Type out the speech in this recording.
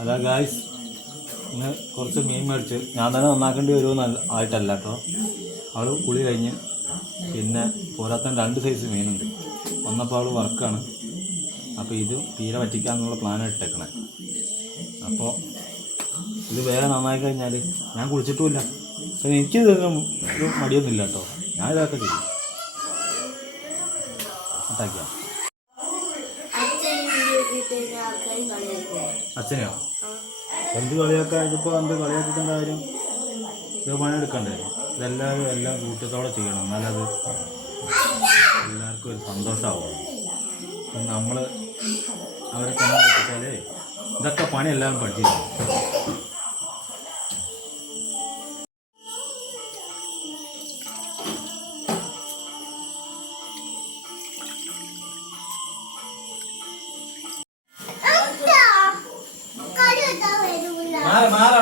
അല്ല ഗായ്സ്, ഇന്ന് കുറച്ച് മീൻ മേടിച്ച് ഞാൻ തന്നെ നന്നാക്കേണ്ടി വരുമോ ആയിട്ടല്ല കേട്ടോ. അവൾ കുളി കഴിഞ്ഞ് പിന്നെ പോരാത്തന്നെ 2 സൈസ് മീനുണ്ട്. വന്നപ്പോൾ അവൾ വർക്കാണ്. അപ്പോൾ ഇത് തീരെ വറ്റിക്കാന്നുള്ള പ്ലാനാണ് ഇട്ടേക്കണേ. അപ്പോൾ ഇത് വേഗം നന്നായി കഴിഞ്ഞാൽ ഞാൻ കുളിച്ചിട്ടുമില്ല. പക്ഷേ എനിക്കിതൊന്നും ഒരു മടിയൊന്നുമില്ല കേട്ടോ. ഞാൻ ഇതൊക്കെ ചെയ്യും. ഉണ്ടാക്കിയാ അച്ഛനെയോ എന്ത് കളിയൊക്കെ ഇതിപ്പോൾ എന്ത് കളിയാക്കിയിട്ടെന്താ കാര്യം? ഇത് പണിയെടുക്കണ്ടേ? ഇതെല്ലാവരും എല്ലാം കൂട്ടത്തോടെ ചെയ്യണം, എന്നാലത് എല്ലാവർക്കും ഒരു സന്തോഷമാവും. നമ്മൾ അവരെ തന്നെ എത്തിച്ചാൽ ഇതൊക്കെ പണി എല്ലാവരും പഠിച്ചിരിക്കും. മാറാ